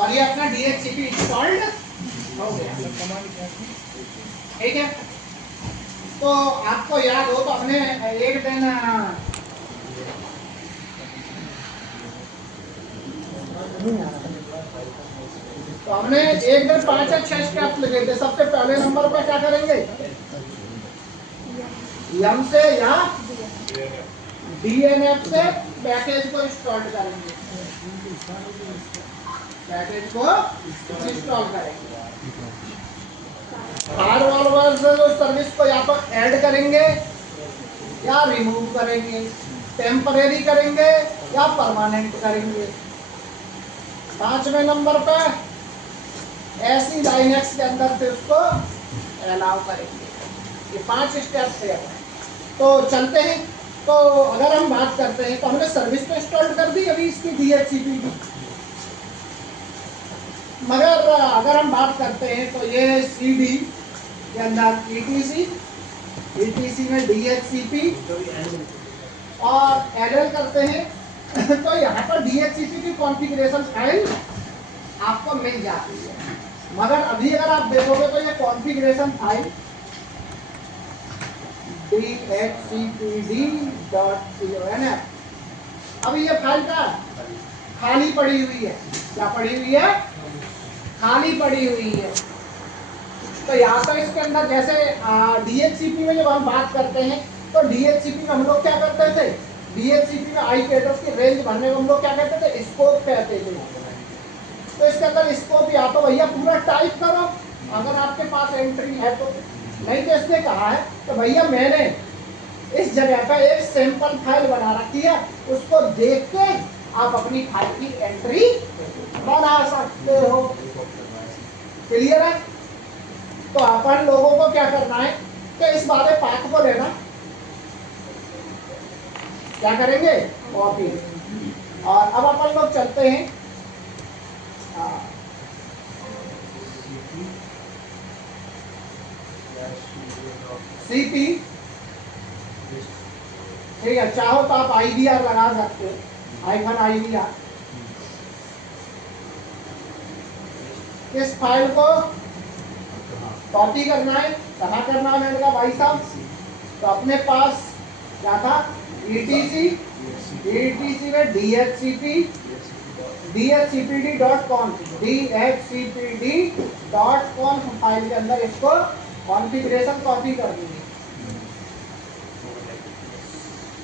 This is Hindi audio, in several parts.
और ये अपना DHCP इंस्टॉल्ड हो गया। ठीक है, तो आपको याद हो तो हमने एक दिन एक दिन 5 या 6 स्टेप्स लगे थे। सबसे पहले नंबर पे क्या करेंगे, यम से या DNF से पैकेज को इंस्टॉल करेंगे, पैकेज को इंस्टॉल करेंगे। फायरवॉल से जो सर्विस को यहाँ पर ऐड करेंगे या रिमूव करेंगे, टेम्परेरी करेंगे या परमानेंट करेंगे। 5वें नंबर पे ऐसी लाइनेक्स के अंदर से उसको अलाउ करेंगे। ये 5 स्टेप्स है। तो चलते हैं। तो अगर हम बात करते हैं तो हमने सर्विस तो इंस्टॉल कर दी अभी इसकी DHCP की, मगर अगर हम बात करते हैं तो ये CD के अंदर ETC में DHCP और LL करते हैं तो यहाँ पर DHCP की कॉन्फ़िगरेशन फाइल आपको मिल जाती है। मगर अभी अगर आप देखोगे तो ये कॉन्फ़िगरेशन फाइल DHCPD.conf, अभी ये फाइल का खाली पड़ी हुई है। क्या पड़ी हुई है? खाली पड़ी हुई है। तो यहाँ पर इसके अंदर जैसे DHCP में जब हम बात करते हैं तो DHCP में हम लोग क्या करते थे, DHCP में IP एड्रेस की रेंज भरने को हम लोग क्या कहते थे, स्कोप कहते थे। तो इसके अंदर स्कोप या तो भैया पूरा टाइप करो अगर आपके पास एंट्री है तो, नहीं तो इसने कहा है तो भैया मैंने इस जगह पर एक सैंपल फाइल बना रखी है, उसको देख के आप अपनी फाइल की एंट्री बना सकते हो। क्लियर है? तो अपन लोगों को क्या करना है कि इस वाले पाथ को लेना, क्या करेंगे, कॉपी। और अब अपन लोग चलते हैं CP। ठीक है, चाहो तो आप IVR लगा सकते हो, -IVR। इस फाइल को कॉपी करना है। कहाँ करना है मैंने कहा भाई साहब, तो अपने पास क्या था, ETC में DHCPD.conf फाइल के अंदर इसको कॉन्फ़िगरेशन कॉपी कर देंगे।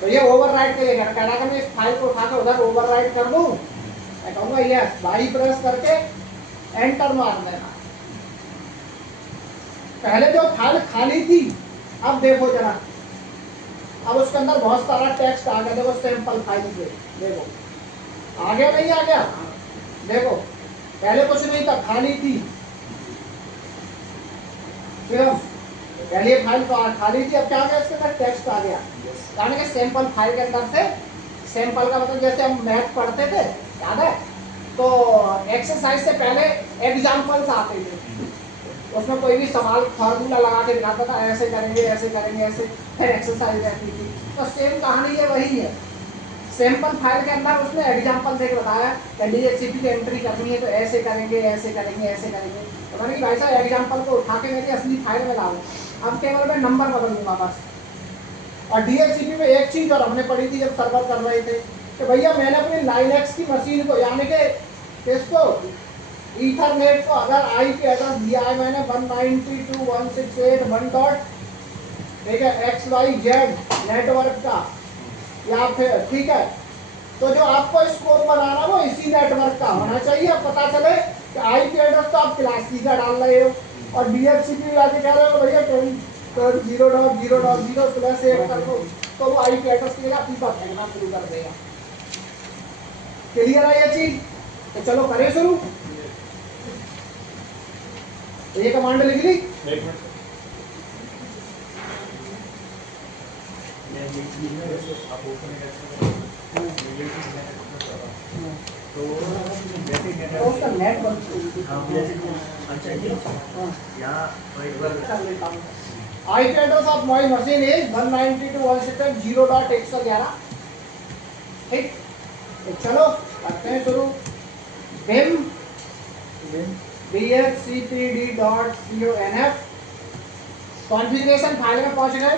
तो ये ओवरराइट करेगा, कहना मैं इस फाइल को उठाकर उधर ओवरराइट कर दूं, मैं कहूँगा यस, बाई प्रेस करके एंटर मार देना। पहले जो फाइल खाली थी, अब देखो जरा, अब उसके अंदर बहुत सारा टेक्स्ट आ गया। देखो सैंपल फाइल पे, देखो आ गया नहीं आ गया, देखो पहले कुछ नहीं था, खाली थी। फिर पहले फाइल खाली थी, अब क्या आ गया, इसके अंदर टेक्स्ट आ गया। यानी कि सैंपल फाइल के अंदर से, सैंपल का मतलब जैसे हम मैथ पढ़ते थे, याद है, तो एक्सरसाइज से पहले एग्जाम्पल्स आते थे, उसमें कोई भी सवाल फार्मूला लगा के दिखाता था, ऐसे करेंगे ऐसे करेंगे ऐसे, फिर एक्सरसाइज रहती थी। तो सेम कहानी ये वही है। सैंपल फाइल के अंदर उसने एग्जाम्पल देकर बताया कि DHCP की एंट्री करनी है तो ऐसे करेंगे ऐसे करेंगे ऐसे करेंगे। तो मैंने भाई साहब एग्जाम्पल को उठा के मेरी असली फाइल में लाऊं, अब केवल मैं नंबर बदल दूंगा बस। और DHCP में एक चीज और हमने पढ़ी थी जब सर्वर कर रहे थे कि भैया मैंने अपनी लाइनेक्स की मशीन को, यानी कि इसको ईथरनेट को अगर IP एड्रेस दिया है मैंने 192.168.1. ठीक है, XYZ नेटवर्क का, या फिर ठीक है, तो जो आपको स्कोप बनाना वो इसी नेटवर्क का होना चाहिए। अब पता चले कि IP एड्रेस तो आप क्लास C का डाल रहे हो और DHCP वाले कह रहे हो भैया 0.0.0/8 कर दो, तो वो IP एड्रेस के लिए पीपा फेंकना शुरू कर देगा। क्लियर है ये चीज? तो चलो करें शुरू। तो ये कमांड लिख ली, तो उसका नेट बंद IP address of my machine is 192.168.0.111। ठीक, तो चलो करते हैं शुरू। बिम dhcpd.conf कॉन्फ़िगरेशन फाइल में पहुंच गए,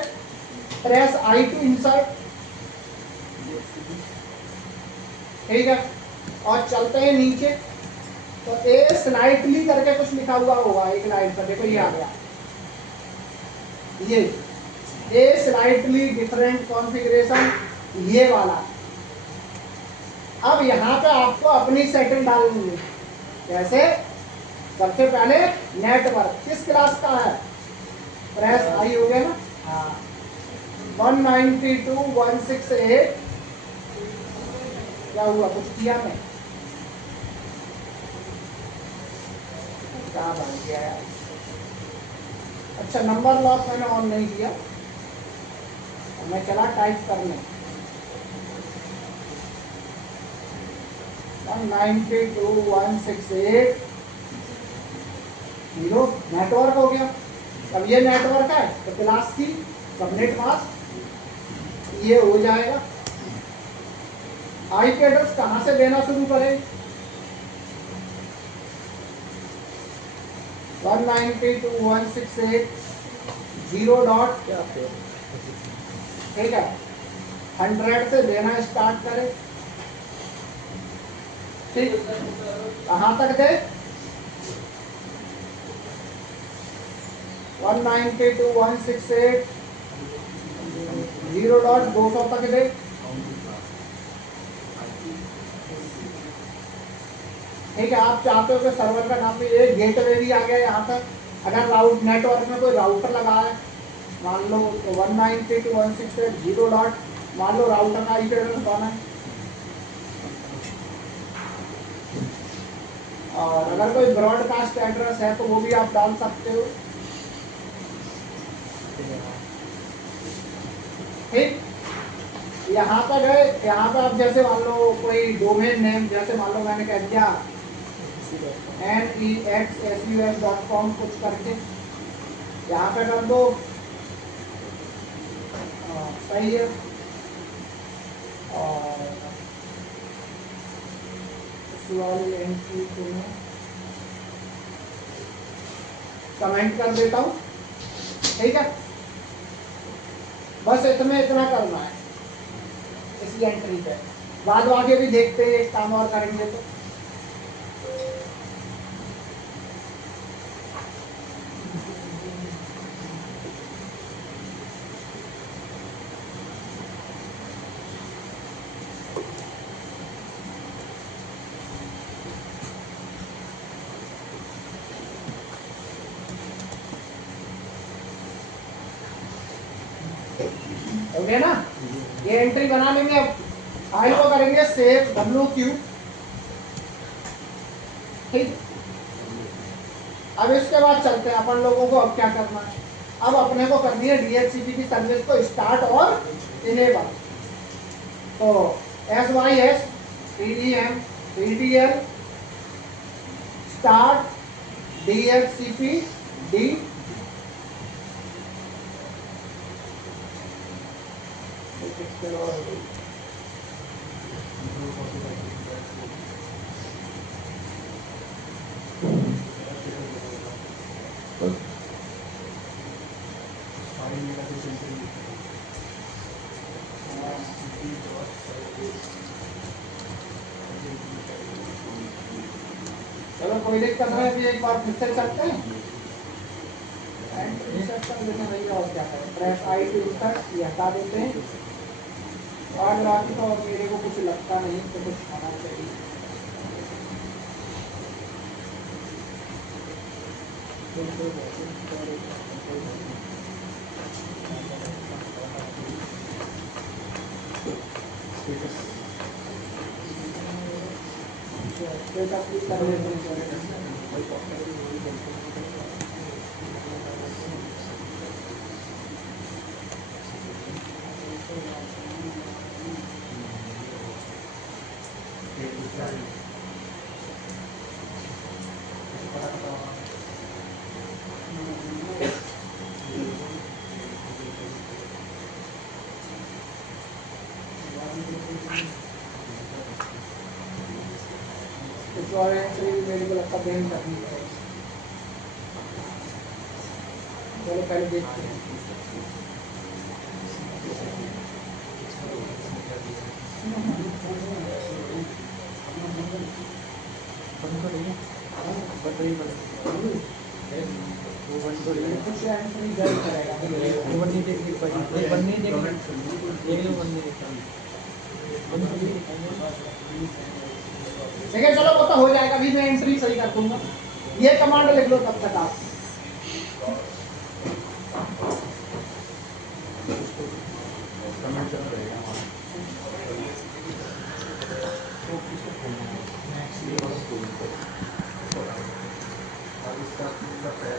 प्रेस आई टू इंसर्ट, ठीक है, और चलते हैं नीचे तो ए स्लाइटली करके कुछ लिखा हुआ होगा एक लाइन पर, देखो ये आ गया, ये ए स्लाइटली डिफरेंट कॉन्फ़िगरेशन, ये वाला। अब यहाँ पे आपको अपनी सेटिंग डालनी है, जैसे सबसे पहले नेटवर्क किस क्लास का है, प्रेस आई हो गया ना, हाँ 192.168 क्या हुआ, कुछ किया मैं, क्या बन गया यार, अच्छा नंबर लॉक मैंने ऑन नहीं किया, मैं चला टाइप करने 192.168 नेटवर्क हो गया। अब ये नेटवर्क है तो क्लास की सबनेट मास्क ये हो जाएगा। आईपी एड्रेस कहाँ से देना शुरू करें, 192.168.0. ठीक है, 100 से देना स्टार्ट करें, ठीक, कहाँ तक दे, 192.168.0.200 तक दे, ठीक है। आप चाहते हो कि सर्वर का नाम भी एक गेटवे भी आ गया यहाँ तक, अगर राउट नेटवर्क में कोई राउटर लगा है मान लो 192.168.0. मान लो राउटर का आईपी एड्रेस बताना है, और अगर कोई ब्रॉडकास्ट एड्रेस है तो वो भी आप डाल सकते हो, ठीक। यहाँ पर गए, यहाँ पर आप जैसे मान लो कोई डोमेन नेम, जैसे मान लो मैंने कह दिया nexsus.com कुछ करके यहाँ पे कर दो, सही है, और एंट्री को मैं कमेंट कर देता हूँ, ठीक है। बस इसमें इतना करना है इसी एंट्री पे, बाद आगे भी देखते हैं, एक काम और करेंगे तो हो गया ना। ये एंट्री बना लेंगे, अब फाइल को करेंगे सेव WQ, ठीक। अब इसके बाद चलते हैं अपन लोगों को, अब क्या करना है, अब अपने को करनी है DHCP की सर्विस को स्टार्ट और इनेबल। तो SYS TDM TTL start DHCP D, चलो कोई दिक्कत नहीं, अभी एक बार फिर से चलते हैं, इंसर्ट कर देते हैं भैया, और क्या करें, प्रेस आई टू इंसर्ट, ये हटा देते हैं, और बाकी तो मेरे को कुछ लगता नहीं तो कुछ होना चाहिए। कर लेते हैं, कुछ और एंट्री मेरे को लगता है करनी पड़ेगी। चलो पहले देखते हैं। कुछ एंट्री जल्द करेगा। ठीक है चलो वो तो हो जाएगा, अभी मैं एंट्री सही कर दूंगा। ये कमांड लिख लो तब तक आप।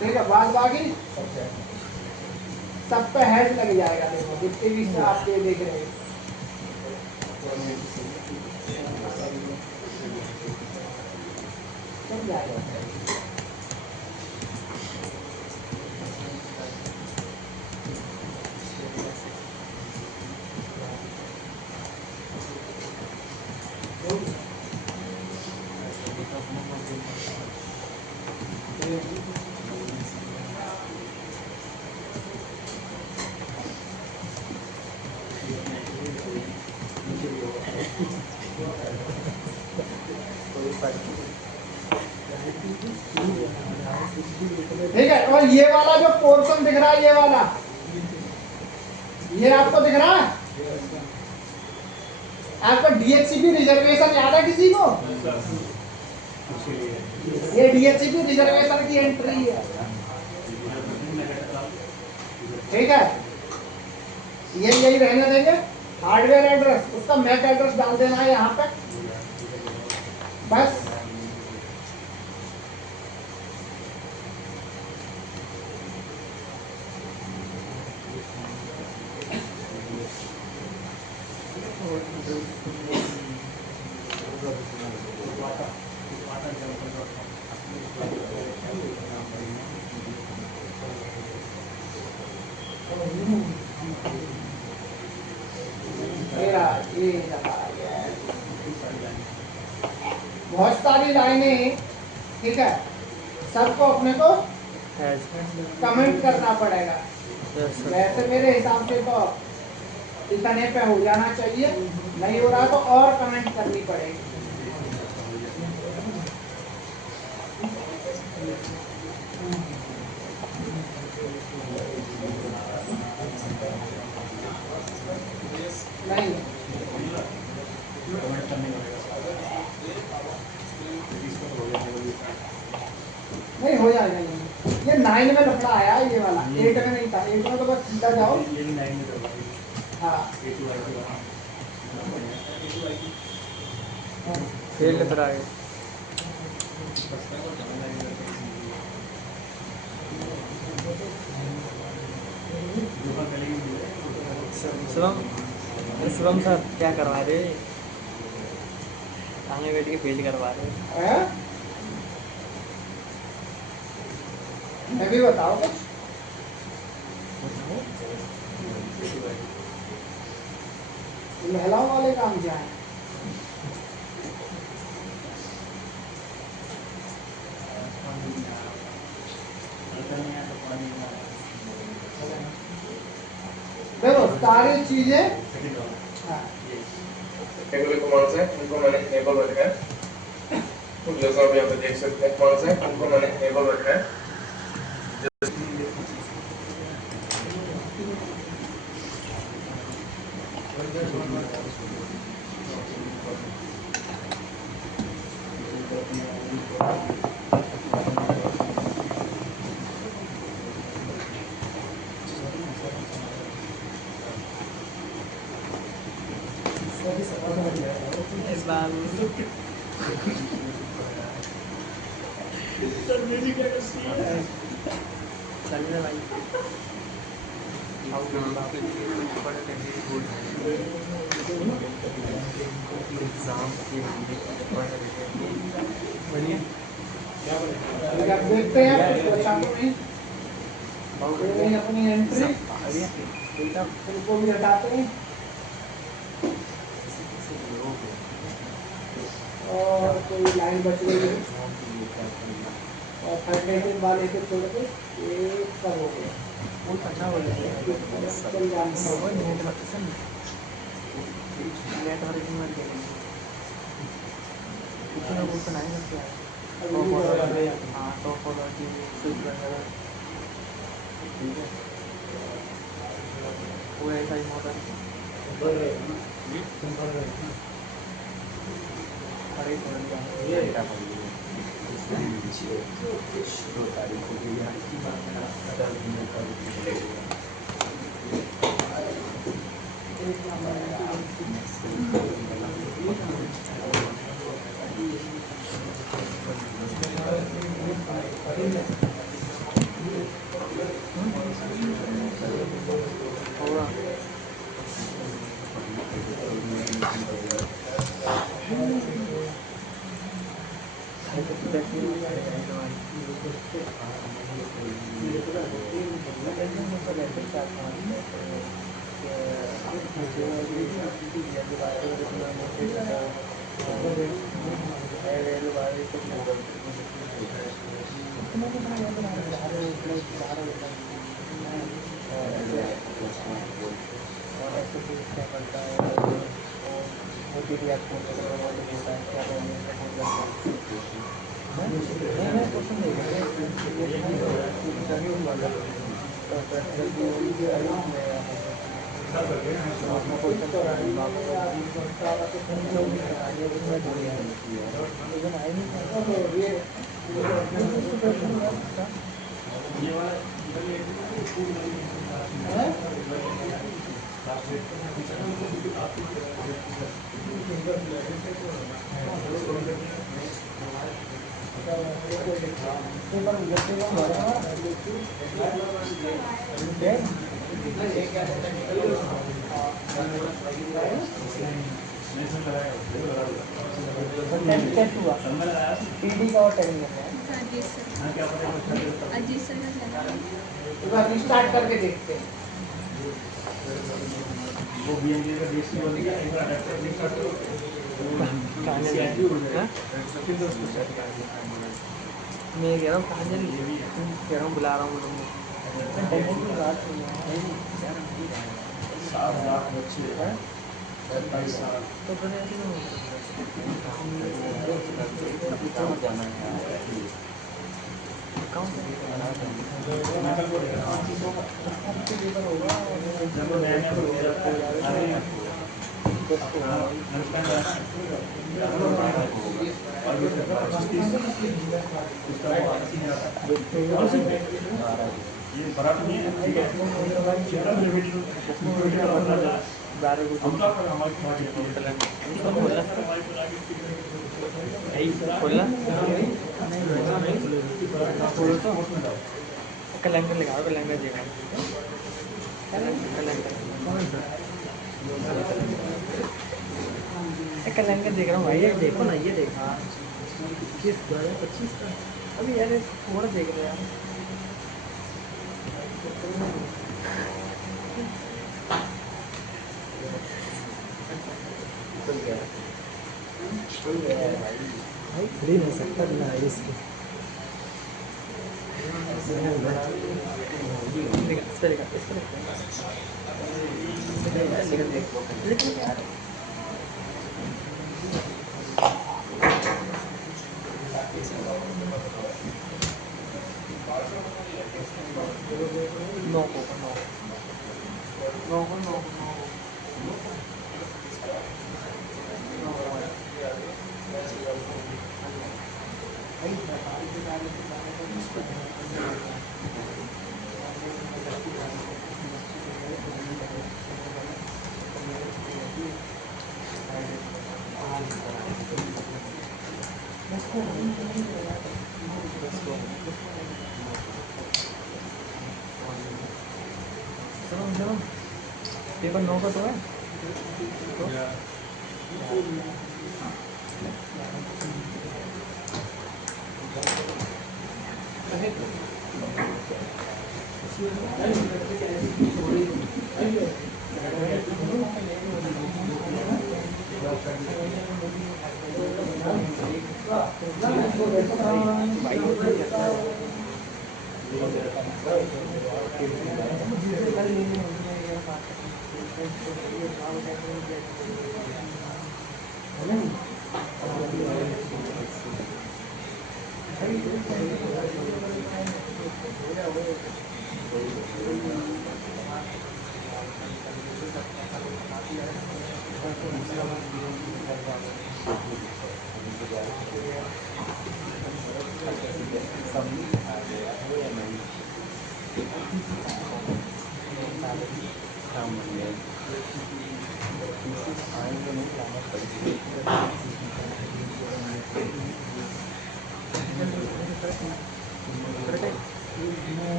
ठीक है, बाद बाकी सब पे हैश लग जाएगा। देखो जितने भी आप ये देख रहे हैं सब जाएगा। ठीक है, और ये वाला जो पोर्शन दिख रहा है, ये वाला, ये आपको दिख रहा है? आपका डीएचसीपी रिजर्वेशन याद है किसी को? ये डीएचसीपी रिजर्वेशन की एंट्री है। ठीक है, ये यही रहने देंगे। हार्डवेयर एड्रेस, उसका मैक एड्रेस डाल देना है यहाँ पे बस। बहुत सारी लाइनें, ठीक है, सबको अपने को कमेंट करना पड़ेगा। वैसे मेरे हिसाब से तो इतने पे हो जाना चाहिए, नहीं हो रहा तो और कमेंट करनी पड़ेगी। नहीं नहीं हो जाएगा ये 9 में लफड़ा आया ये वाला, 8 में नहीं था। 8 में तो बस सीधा जाओ। हाँ फेल लग रहा है। शिवम सर क्या करवा रहे? सामने बैठ के फेल करवा रहे। है? मैं भी बताओ कुछ। महिलाओं वाले काम क्या है? देखो सारी चीजें कमांड्स हैं, उनको मैंने इनेबल रखा है। तो जैसा आप यहाँ पे देख सकते हैं कमांड्स हैं, उनको मैंने इनेबल रखा है। इस बार चलने भाई एग्जाम की बढ़िया। आप देखते हैं कुछ अच्छा तो नहीं, अपनी एंट्री उनको भी हटाते हैं और कोई लाइन बच गई है। और थर्ड डेसिमल वाले को छोड़ के एक का हो गया वो पता हो गया चल जाना वो नेटवर्क में मर गया किसी लोग उसको नहीं करते हैं टोपोलॉजी हाँ टोपोलॉजी स्विच वगैरह ठीक है वो ऐसा ही मॉडल खड़े छोड़ दिया होगा और ऐसे भी क्या करता है वो भी रिएक्ट होता है क्या वैल्यू सपोर्ट करता है नहीं मैं क्वेश्चन नहीं कर रहा तो प्रैक्टिकल भी इवन आई नहीं टेस्ट हुआ पीडी का और टेक्निकल अजीत सर एक बार स्टार्ट करके देखते हैं मैं कह रहा हूँ कहाँ चली कह रहा हूँ बुला रहा हूँ तो फिर ऐसे कैलेंडर लगाओ कैलेंडर देखा कैलेंडर देख रहा हूँ भाई ये देखो ना ये देखा 2025 का अभी यार थोड़ा देख रहे यार भाई फ्री नहीं सकता बिना इसके लेकिन यार नो पेपर 9 का तो है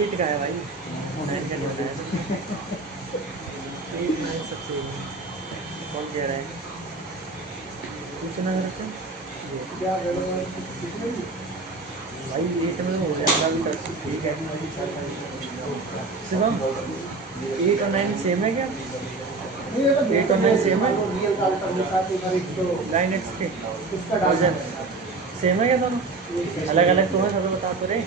एट का है भाई, 9 का नहीं बताया। 8 9 सबसे कौन कह रहा है पूछना मेरे से क्या भाई 8 में हो जाएगा शिवम 8 और 9 सेम है क्या? 8 और 9 सेम है लाइन एक्स के सेम है क्या दोनों? अलग अलग तो है, सब बता तो रहे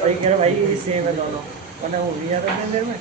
भाई, कह रहा भाई ये सेम है दोनों, वरना वो भी आता है देर में।